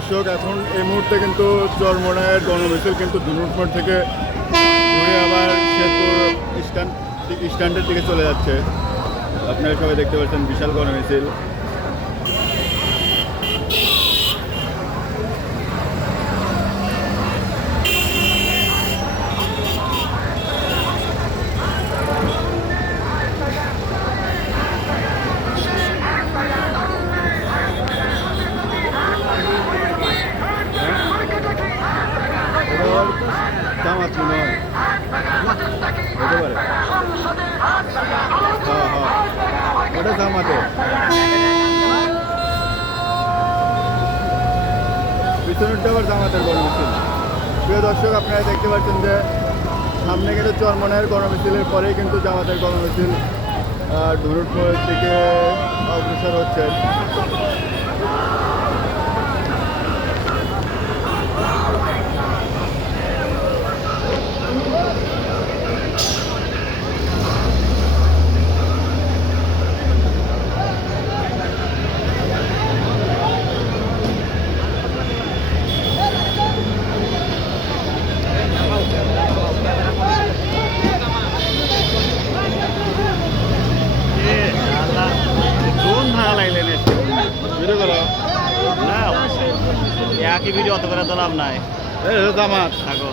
দর্শক, এখন এই মুহূর্তে কিন্তু চরমোনাইয়ের গণমিছিল কিন্তু ধুনুট মোড় থেকে ঘুরে আবার শেরপুর স্ট্যান্ডের দিকে চলে যাচ্ছে। আপনারা সবাই দেখতে পাচ্ছেন বিশাল গণমিছিল। জামাত মনে হয় হতে পারে, ওটা জামাতে পিছনেরটা আবার জামাতের গণমিছিল। প্রিয় দর্শক, আপনারা দেখতে পাচ্ছেন যে সামনে কিন্তু চরমোনাইয়ের গণমিছিলের পরেই কিন্তু জামাতের গণমিছিল ধুনুট মোড়ের দিকে অগ্রসর হচ্ছে। একই ভিডিও অত করে তো লাভ নাই। জামাত থাকো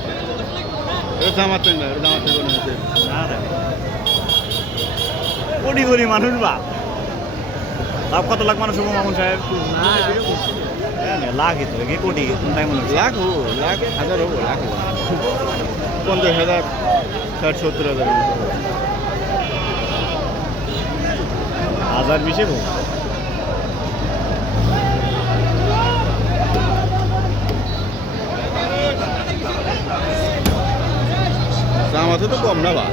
জামাত জামাতের গণমিছিল। কোটি কোটি মানুষ বা লাভ কত লাখ মানুষ হবো মামুন সাহেব? লাখ তো কি কোটি তাই মনে হচ্ছে? লাখ হবো, লাখ হাজার হবো, লাখ হবো 50,000 60-70,000 হাজার বিশে হোক। জামাতে তো কম না বা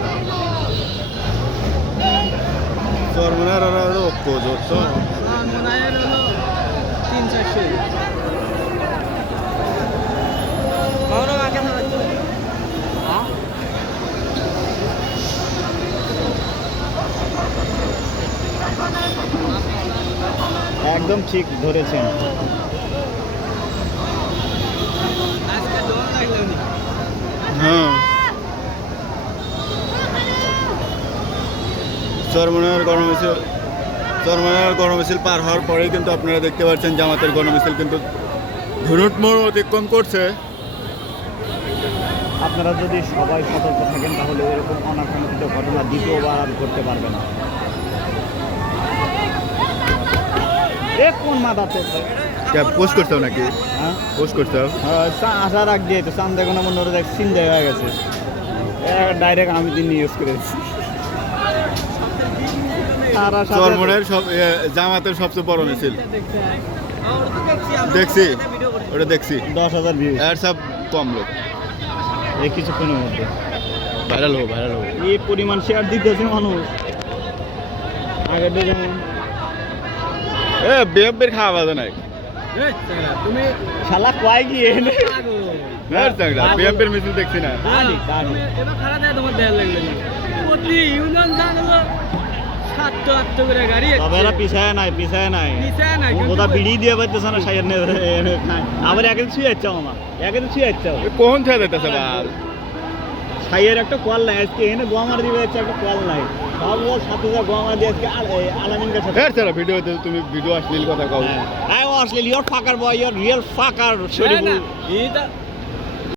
চরমোনাইয়ের ঐক্য জোট তো একদম ঠিক ধরেছেন। হ্যাঁ, চরমোনাইয়ের গণমিছিল পার হওয়ার পরেই কিন্তু আপনারা দেখতে পাচ্ছেন জামাতের গণমিছিল কিন্তু ধুনুট মোড় অতিক্রম করছে। আপনারা যদি সবাই সতর্ক থাকেন তাহলে এরকম অনাকাঙ্ক্ষিত ঘটনা দ্বিতীয়বার আর করতে পারবে না। এ কোন মাথাতে পোস্ট করতে হবে নাকি? হ্যাঁ, পোস্ট করতে হবে। আসার আগ দিয়ে তো চান দেখো না মনে দেখ চিন্তা হয়ে গেছে। ডাইরেক্ট আমি দিন ইউজ করেছি। চরমোনাইয়ের জামাতের সবচেয়ে বড় মিছিল দেখছি, ওটা দেখছি 10,000 ভিউ এর সব কম লোক। এই কিছুক্ষণের মধ্যে ভাইরাল হবো। এই পরিমাণ শেয়ার দিতেছে মানুষ। আগের দিন যেমন বিএফবির খাওয়া বাজে নাই, তুমি শালা কয় গিয়ে বিএফবির মিছিল দেখছি না। এবার খারাপ দেয় তোমার দেয়ার লাগবে না। প্রতি ইউনিয়ন দান হলো 700-800 করে গাড়ি। তবে এরা পিছায় নাই পিছায় নাই, ওটা বিড়ি দিয়ে পাইতেছে না সাইয়ের আবার একে ছুঁয়ে যাচ্ছে আমার একে তো ছুঁয়ে যাচ্ছে কখন থেকে যেতেছে বাল সাইয়ের একটা কল নাই আজকে এনে গোয়ামার দিবে যাচ্ছে একটা কল নাই সব ও সাথে গোয়ামার দিয়ে আজকে আলামিনকে সাথে ভিডিওতে তুমি ভিডিও আসলিল কথা কও। I was really your fucker boy, your real fucker. না,